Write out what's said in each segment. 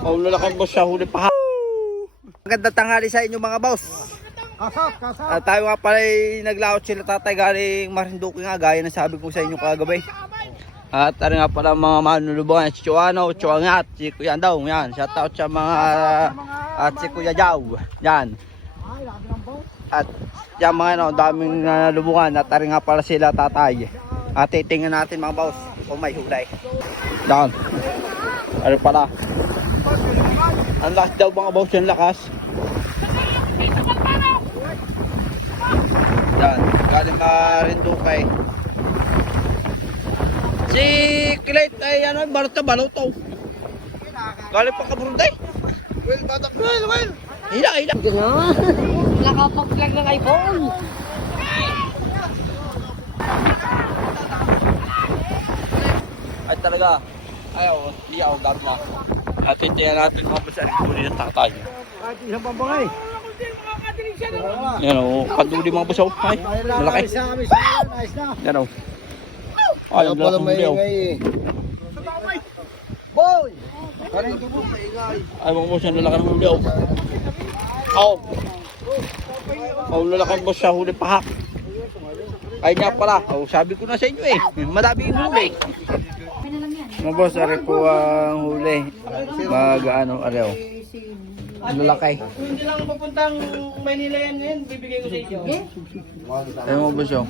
Paulo na kayo boss sa huli pa. Magandang tanghali sa inyo mga boss. Kasap. Tayo nga pala ay naglaot sila tatay galing Marinduque nga gaya na sabi ko sa inyo kagabi. At ano nga pala mga manlulubugan, si Chuano, Chuangat, si Kuya daw, yan. Shout out sa mga at si Kuya Jaw, yan. At yan mga ano, daming lubungan at ano nga pala sila tatay. At titingnan natin mga boss kung may hulay. Yan. Ano pala? Ang lakas daw mga boss, yung lakas. Yan, galing Marinduque. Si Kilit ay ano, balot na balot to. Galing pa Kaburunday. Well, batak. Well. Hila. Gano'n. Nakapag-vlog ng iPhone. Ay talaga. Ayaw, hindi ako gab na. At hintayan natin mga basarin huli ng tatay. At isang pambangay. Yan o, kaduli mga basaw. Ay, malaki. Ayos na. Yan o. Ay, ang lalaki huli o. Boy! Ay, mga boss, ang lalaki ng huli o. Oh, lalaki ang boss sa huli pahak. Ay nga pala, sabi ko na sa inyo eh. Madami yung huli. Mga boss, ari po ang huli. Mag-ano, ari o. Lalaki. Kung hindi lang papuntang Maynila yan ngayon, bibigay ko sa inyo. Ay mga boss o.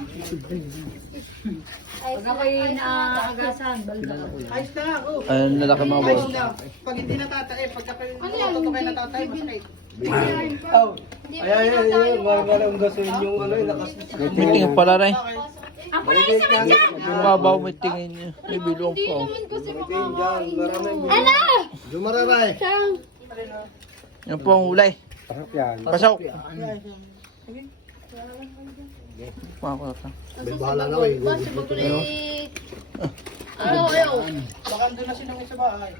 Pag ako'y naagasan, balda. Ayos na nga ako. Ay, lalaki mga boss. Ayos na. Pag hindi natatay, pagka tutukay natatay, masakit. Marang gasolin yung ano, lakas. May tingin pala rin. Mababaw may tingin niya. May bilong pa o. Dumararay. Yan po ang hulay. Pasaw. Bahala na kayo. Baka doon na silang sa bahay.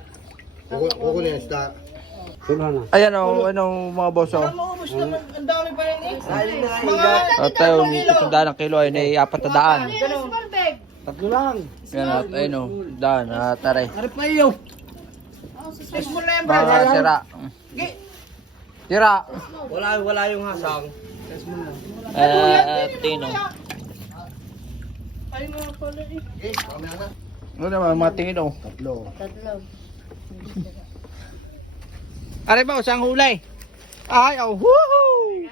Kukunin yung star. Ayan o, mga boss o. Maubos naman, ang dami pa yan eh. At tayo, itong ng kilo ay naiapat na daan. Tatlo lang. Yan at ayun o, daan at taray. Arip na iyo. Small na yan, Mga brother. sira. Sira. Wala yung hasang. Tino. Ay mga pala eh. Ano naman, mga tingin o. Tatlo. Aray ba, usang hulay. Ay, oh, woohoo!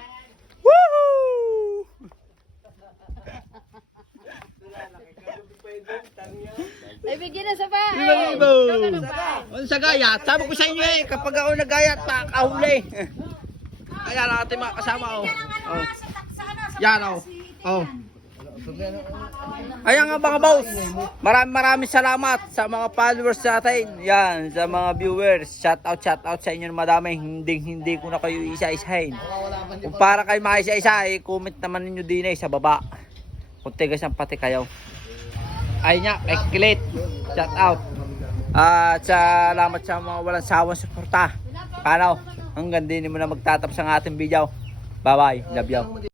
Woohoo! Ay, bigyan na sa ba? Ibo! Ano sa gayat? Sabi ko sa inyo eh, kapag ako nagayat, pakahuli. Ayan ang ating mga kasama oh. Oh. Yan oh. Oh. Ayan nga mga boss. Maraming salamat sa mga followers natin. Yan, sa mga viewers. Shout out sa inyo na madami. Hindi ko na kayo isa-isahin. Kung para kayo maisa-isa, comment naman ninyo din sa baba. Kung tigas ang pati kayo. Ayun nga, kay Kilit. Shout out. At salamat sa mga walang sawang suporta. Paano? Hanggang din mo na magtatapos ang ating video. Bye bye. Love you.